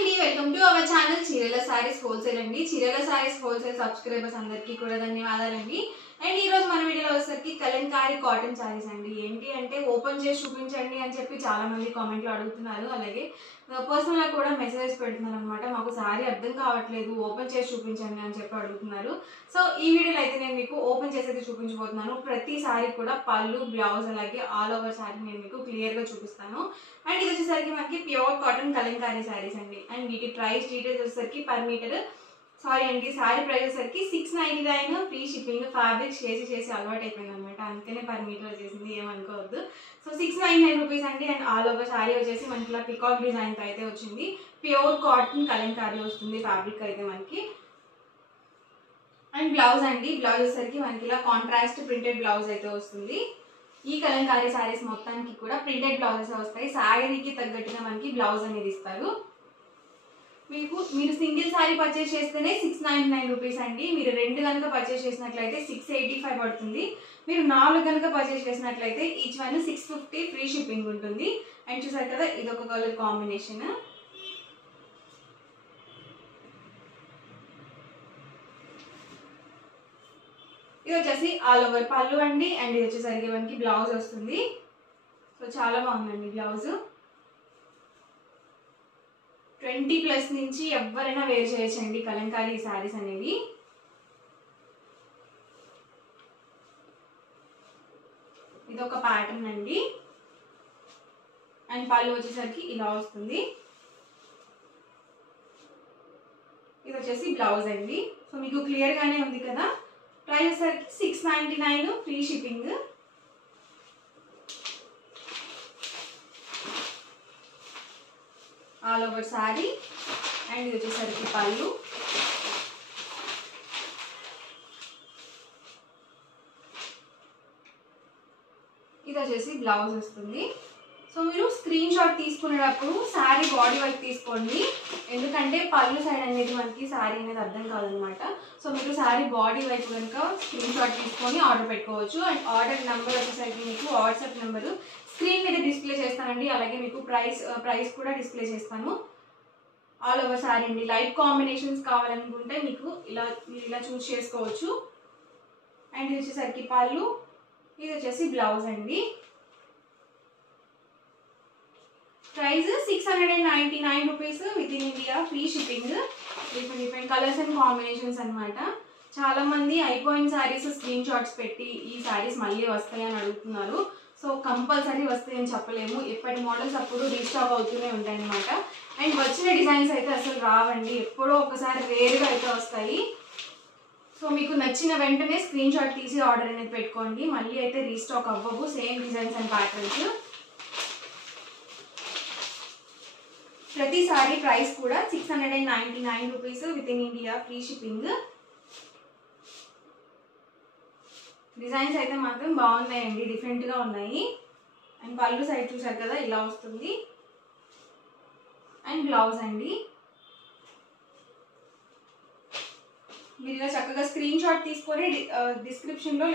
అండి welcome to our channel చీరల saris wholesale అండి. చీరల సారీస్ హోల్సేల్ సబ్స్క్రైబర్స్ అందరికీ కూడా ధన్యవాదాలండి. అండ్ ఈ రోజు మన వీడియోలో వచ్చేసరికి కలంకారీ కాటన్ సారీస్ అండి. ఏంటి అంటే ఓపెన్ చేసి చూపించండి అని చెప్పి చాలా మంది కామెంట్లో అడుగుతున్నారు. అలాగే పర్సనల్గా కూడా మెసేజెస్ పెడుతున్నారు అనమాట. మాకు సారీ అర్థం కావట్లేదు, ఓపెన్ చేసి చూపించండి అని చెప్పి అడుగుతున్నారు. సో ఈ వీడియోలో అయితే నేను మీకు ఓపెన్ చేసి చూపించబోతున్నాను. ప్రతి సారీ కూడా పళ్ళు, బ్లౌజ్ అలాగే ఆల్ ఓవర్ సారీ నేను మీకు క్లియర్గా చూపిస్తాను. అండ్ ఇది వచ్చేసరికి మనకి ప్యూర్ కాటన్ కలంకారీ సారీస్ అండి. అండ్ వీటి ప్రైస్ డీటెయిల్స్ వచ్చేసరికి పర్ మీటర్ సారీ అండి సారీ ప్రైస్ వచ్చేసరికి 699 ఫ్రీ షిప్పింగ్. ఫ్యాబ్రిక్ చేసి అలవాటు అయిపోయింది అనమాట, అందుకనే పర్ మీటర్ వచ్చేసింది, ఏమనుకోవద్దు. సో 699 రూపీస్ అండి. అండ్ ఆల్ ఓవర్ సారీ వచ్చేసి మనకి ఇలా పికాక్ డిజైన్తో అయితే వచ్చింది. ప్యూర్ కాటన్ కలంకారీ వస్తుంది ఫ్యాబ్రిక్ అయితే మనకి. అండ్ బ్లౌజ్ అండి, బ్లౌజ్ వచ్చేసరికి మనకి ఇలా కాంట్రాస్ట్ ప్రింటెడ్ బ్లౌజ్ అయితే వస్తుంది. ఈ కలంకారీ సారీస్ మొత్తానికి కూడా ప్రింటెడ్ బ్లౌజెస్ వస్తాయి. శారీకి తగ్గట్టుగా మనకి బ్లౌజ్ అనేది ఇస్తారు. మీరు సింగిల్ సారీ పర్చేస్ చేస్తేనే 699 రూపీస్ అండి. మీరు 2 కనుక పర్చేస్ చేసినట్లయితే 685 పడుతుంది. మీరు 4 కనుక పర్చేస్ చేసినట్లయితే ఈచ్ వన్ 650 ఫ్రీ షిప్పింగ్ ఉంటుంది. అండ్ చూసారు కదా, ఇది ఒక కలర్ కాంబినేషన్. ఇది వచ్చేసి ఆల్ ఓవర్ పళ్ళు అండి. అండ్ ఇది వచ్చేసరికి మనకి బ్లౌజ్ వస్తుంది. సో చాలా బాగుందండి బ్లౌజ్. 20+ నుంచి ఎవరైనా వేర్ చేయొచ్చండి కలంకారీ శారీస్ అనేవి. ఇది ఒక ప్యాటర్న్ అండి. అండ్ పళ్ళు వచ్చేసరికి ఇలా వస్తుంది. ఇది వచ్చేసి బ్లౌజ్ అండి. సో మీకు క్లియర్గానే ఉంది కదా. ప్రైస్ వచ్చేసరికి 699 free shipping. All over sorry. And ఇది వచ్చేసరికి పళ్ళు. ఇది వచ్చేసి బ్లౌజ్ వస్తుంది. సో మీరు స్క్రీన్ షాట్ తీసుకునేటప్పుడు శారీ బాడీ వైపు తీసుకోండి, ఎందుకంటే పళ్ళు సైడ్ అనేది మనకి శారీ అనేది అర్థం కాదనమాట. సో మీరు శారీ బాడీ వైపు కనుక స్క్రీన్ షాట్ తీసుకొని ఆర్డర్ పెట్టుకోవచ్చు. అండ్ ఆర్డర్ నెంబర్ వచ్చేసరికి మీకు వాట్సాప్ నెంబరు స్క్రీన్ మీద డిస్ప్లే చేస్తానండి. అలాగే మీకు ప్రైస్ కూడా డిస్ప్లే చేస్తాను. ఆల్ ఓవర్ సారీ అండి. లైట్ కాంబినేషన్స్ కావాలనుకుంటే మీరు ఇలా చూస్ చేసుకోవచ్చు. అండ్ ఇది వచ్చేసరికి పళ్ళు. ఇది వచ్చేసి బ్లౌజ్ అండి. Price 699 rupees with in India free shipping. Different colours and combinations అనమాట. చాలా మంది అయిపోయిన శారీస్ స్క్రీన్ షాట్స్ పెట్టి ఈ శారీస్ మళ్ళీ వస్తాయని అడుగుతున్నారు. సో కంపల్సరీ వస్తాయని చెప్పలేము, ఎప్పటి మోడల్స్ అప్పుడు రీస్టాక్ అవుతూనే ఉంటాయి అనమాట. అండ్ వచ్చిన డిజైన్స్ అయితే అసలు రావండి, ఎప్పుడో ఒకసారి రేర్గా అయితే వస్తాయి. సో మీకు నచ్చిన వెంటనే స్క్రీన్ షాట్ తీసి ఆర్డర్ అనేది పెట్టుకోండి, మళ్ళీ అయితే రీస్టాక్ అవ్వవు సేమ్ డిజైన్స్ అండ్ ప్యాటర్న్స్. ప్రతి సారీ ప్రైస్ కూడా 699 rupees with in India free shipping. Designs అయితే మాత్రం బాగున్నాయండి, డిఫరెంట్గా ఉన్నాయి. అండ్ పళ్ళు సైడ్ చూసారు కదా, ఇలా వస్తుంది. అండ్ బ్లౌజ్ అండి. మీరు ఇలా చక్కగా స్క్రీన్ షాట్ తీసుకొని డిస్క్రిప్షన్లో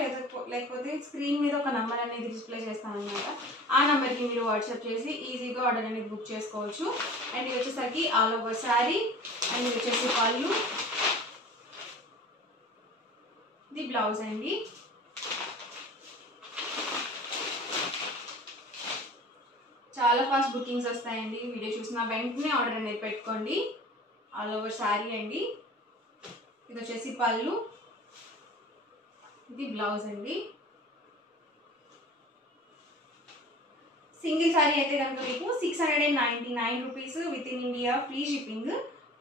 లేకపోతే స్క్రీన్ మీద ఒక నెంబర్ అనేది డిస్ప్లే చేస్తాను అనమాట. ఆ నెంబర్కి మీరు వాట్సాప్ చేసి ఈజీగా ఆర్డర్ అనేది బుక్ చేసుకోవచ్చు. అండ్ ఇది వచ్చేసరికి ఆల్ ఓవర్ శారీ. అండ్ ఇది వచ్చేసి పళ్ళు. ఇది బ్లౌజ్ అండి. చాలా ఫాస్ట్ బుకింగ్స్ వస్తాయండి. వీడియో చూసిన వెంటనే ఆర్డర్ అనేది పెట్టుకోండి. ఆల్ ఓవర్ శారీ అండి. ఇది వచ్చేసి పళ్ళు. ఇది బ్లౌజ్ అండి. సింగిల్ శారీ అయితే కనుక మీకు 699 rupees with in India free shipping.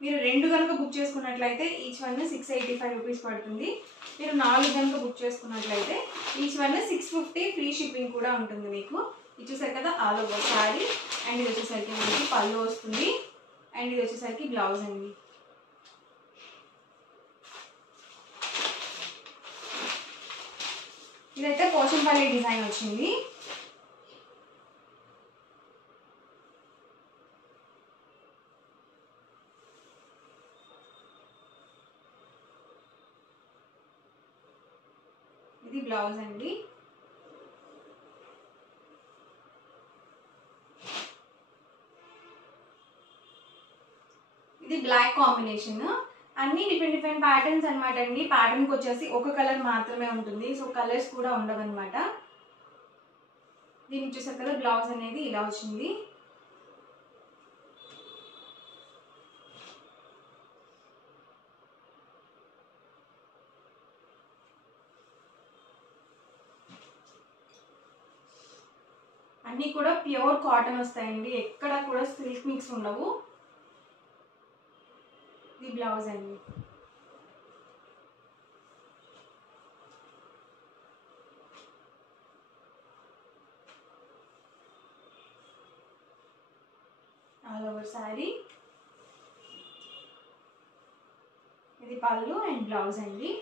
మీరు 2 కనుక బుక్ చేసుకున్నట్లయితే ఈచ్ వన్ 685 రూపీస్ పడుతుంది. మీరు 4 కనుక బుక్ చేసుకున్నట్లయితే ఈచ్ వన్ 650 ఫ్రీ షిప్పింగ్ కూడా ఉంటుంది మీకు. ఇది చూసారు కదా, ఆల్ ఓవర్ శారీ. అండ్ ఇది వచ్చేసరికి మనకి పళ్ళు వస్తుంది. అండ్ ఇది వచ్చేసరికి బ్లౌజ్ అండి. ఇదైతే పోచంపల్లి డిజైన్ వచ్చింది. ఇది బ్లౌజ్ అండి. ఇది బ్లాక్ కాంబినేషన్. అన్ని డిఫరెంట్ ప్యాటర్న్స్ అనమాట అండి. ప్యాటర్న్కి వచ్చేసి ఒక కలర్ మాత్రమే ఉంటుంది, సో కలర్స్ కూడా ఉండవన్నమాట. దీనికి చూసారు కదా బ్లౌజ్ అనేది ఇలా వచ్చింది. అన్నీ కూడా ప్యూర్ కాటన్ వస్తాయండి, ఎక్కడ కూడా సిల్క్ మిక్స్ ఉండవు. ఇది బ్లౌజ్ అండి. All over sari. ఇది పళ్ళు అండ్ బ్లౌజ్ అండి.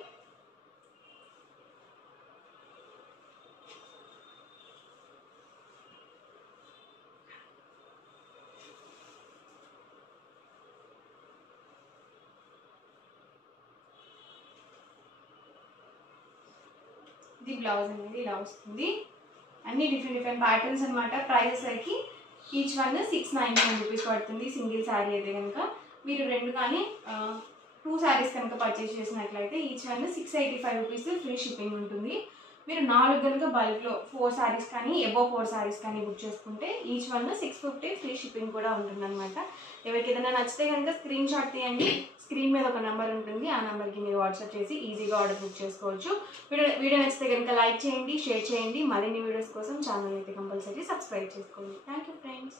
ఇది బ్లౌజ్ అనేది ఇలా వస్తుంది. అన్ని డిఫరెంట్ ప్యాటర్న్స్ అనమాట. ప్రైజెస్ సరికి ఈచ్ వన్ 699 రూపీస్ పడుతుంది సింగిల్ శారీ అయితే కనుక. మీరు రెండు కానీ 2 శారీస్ కనుక పర్చేస్ చేసినట్లయితే each one 685 rupees free shipping ఉంటుంది. మీరు 4 కనుక బల్క్లో 4 శారీస్ కానీ అబోవ్ 4 శారీస్ కానీ బుక్ చేసుకుంటే ఈచ్ వన్ 650 ఫ్రీ షిప్పింగ్ కూడా ఉంటుంది అనమాట. ఎవరికి ఏదైనా నచ్చితే కనుక స్క్రీన్ షాట్ తీయండి. స్క్రీన్ మీద ఒక నెంబర్ ఉంటుంది, ఆ నెంబర్కి మీరు వాట్సాప్ చేసి ఈజీగా ఆర్డర్ బుక్ చేసుకోవచ్చు. వీడియో నచ్చితే కనుక లైక్ చేయండి, షేర్ చేయండి. మరిన్ని వీడియోస్ కోసం ఛానల్ అయితే కంపల్సరీ సబ్స్క్రైబ్ చేసుకోండి. Thank you friends.